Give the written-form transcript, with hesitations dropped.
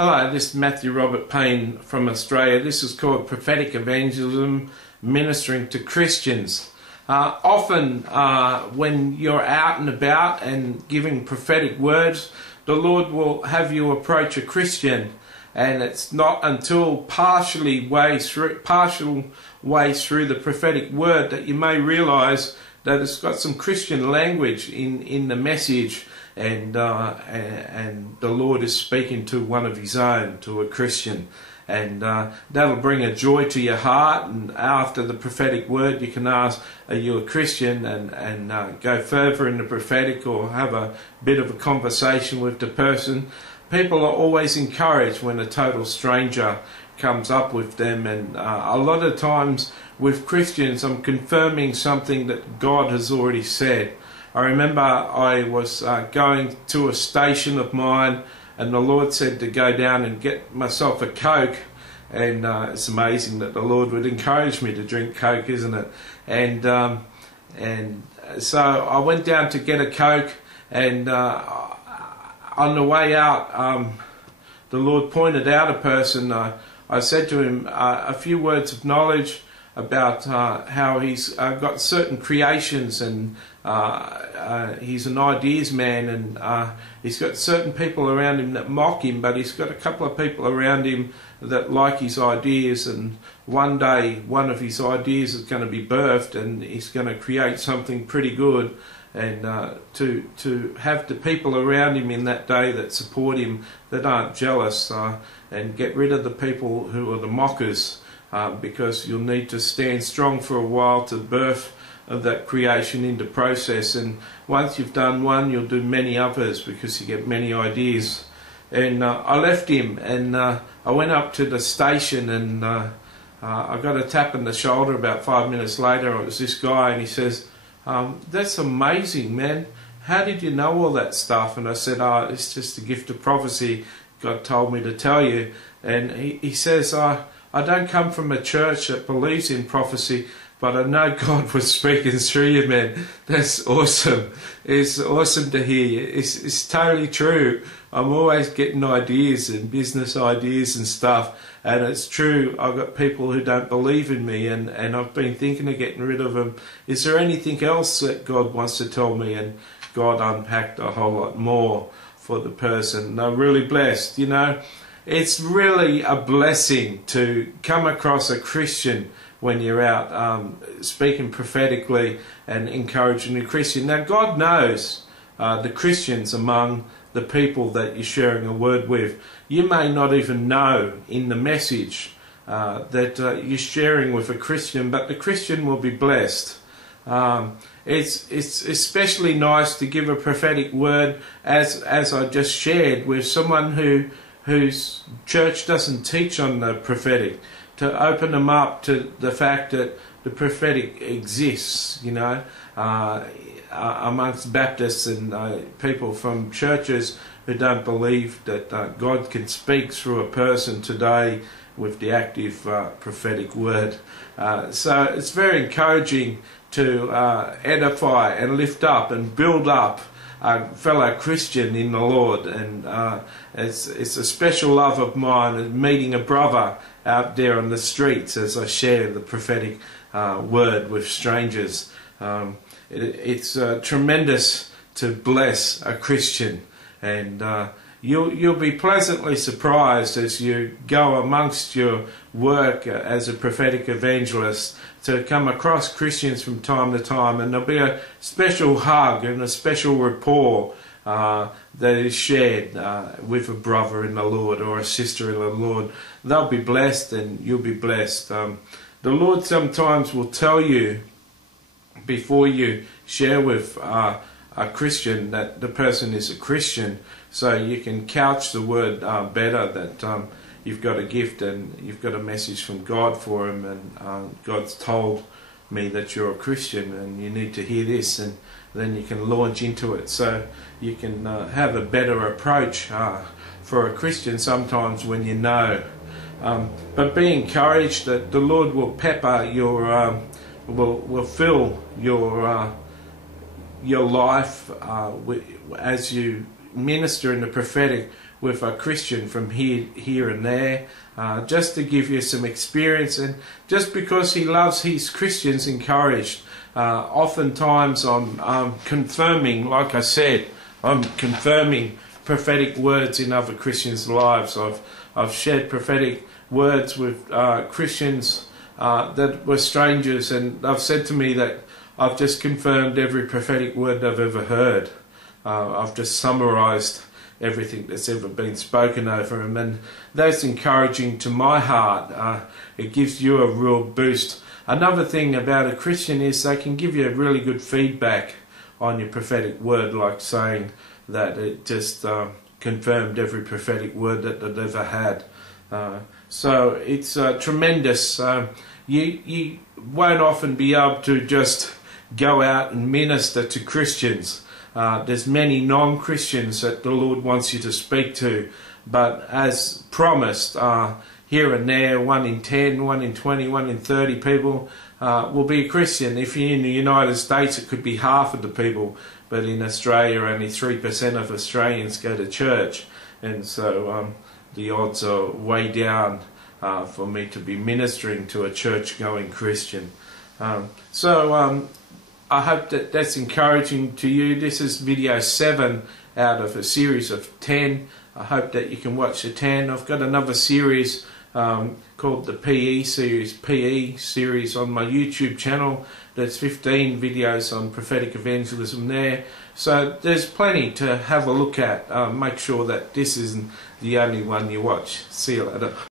Hello, this is Matthew Robert Payne from Australia. This is called Prophetic Evangelism, ministering to Christians. Often when you're out and about and giving prophetic words, the Lord will have you approach a Christian, and it's not until partial way through the prophetic word that you may realise that it's got some Christian language in the message, and the Lord is speaking to one of His own, to a Christian, and that'll bring a joy to your heart. And after the prophetic word, you can ask, "Are you a Christian?" and go further in the prophetic, or have a bit of a conversation with the person. People are always encouraged when a total stranger comes up with them, and a lot of times with Christians, I'm confirming something that God has already said. I remember I was going to a station of mine, and the Lord said to go down and get myself a Coke, and it's amazing that the Lord would encourage me to drink Coke, isn't it? And so I went down to get a Coke, and on the way out, the Lord pointed out a person. I said to him a few words of knowledge about how he's got certain creations, and he's an ideas man, and he's got certain people around him that mock him, but he's got a couple of people around him that like his ideas, and one day one of his ideas is going to be birthed, and he's going to create something pretty good. And to have the people around him in that day that support him, that aren't jealous, and get rid of the people who are the mockers, because you'll need to stand strong for a while to birth of that creation into process. And once you've done one, you'll do many others, because you get many ideas. And I left him, and I went up to the station, and I got a tap on the shoulder. About 5 minutes later, it was this guy, and he says, "That's amazing, man. How did you know all that stuff?" And I said, "Oh, it's just a gift of prophecy. God told me to tell you." And he says, I don't come from a church that believes in prophecy, but I know God was speaking through you, man. That's awesome. It's awesome to hear you. It's totally true. I'm always getting ideas and business ideas and stuff, and it's true. I've got people who don't believe in me, and I've been thinking of getting rid of them. Is there anything else that God wants to tell me? And God unpacked a whole lot more for the person. And I'm really blessed, you know. It's really a blessing to come across a Christian when you're out speaking prophetically and encouraging a Christian. Now, God knows the Christians among the people that you're sharing a word with. You may not even know in the message that you're sharing with a Christian, but the Christian will be blessed. It's especially nice to give a prophetic word, as I just shared, with someone whose church doesn't teach on the prophetic, to open them up to the fact that the prophetic exists, you know, amongst Baptists and people from churches who don't believe that God can speak through a person today with the active prophetic word. So it's very encouraging to edify and lift up and build up a fellow Christian in the Lord, and it's a special love of mine, meeting a brother out there on the streets as I share the prophetic word with strangers. It's tremendous to bless a Christian, and you'll be pleasantly surprised as you go amongst your work as a prophetic evangelist to come across Christians from time to time, and there'll be a special hug and a special rapport that is shared with a brother in the Lord or a sister in the Lord. They'll be blessed, and you'll be blessed. The Lord sometimes will tell you before you share with a Christian that the person is a Christian, so you can couch the word better, that you've got a gift and you've got a message from God for him, and God's told me that you're a Christian and you need to hear this, and then you can launch into it, so you can have a better approach for a Christian sometimes when you know. But be encouraged that the Lord will pepper your, will fill your life as you minister in the prophetic with a Christian from here and there, just to give you some experience, and just because he loves his Christians encouraged. Oftentimes I'm confirming, like I said, I'm confirming prophetic words in other Christians' lives. I've shared prophetic words with Christians that were strangers, and they've said to me that I've just confirmed every prophetic word they've ever heard. I've just summarised everything that's ever been spoken over them, and that's encouraging to my heart. It gives you a real boost. Another thing about a Christian is they can give you really good feedback on your prophetic word, like saying that it just confirmed every prophetic word that they've ever had. So it's tremendous. You won't often be able to just go out and minister to Christians. There's many non-Christians that the Lord wants you to speak to, but as promised, here and there, 1 in 10, 1 in 20, 1 in 30 people will be a Christian. If you're in the United States, it could be half of the people, but in Australia, only 3% of Australians go to church, and so the odds are way down for me to be ministering to a church-going Christian. I hope that that's encouraging to you. This is video 7 out of a series of 10. I hope that you can watch the 10. I've got another series called the PE series on my YouTube channel. There's 15 videos on prophetic evangelism there. So there's plenty to have a look at. Make sure that this isn't the only one you watch. See you later.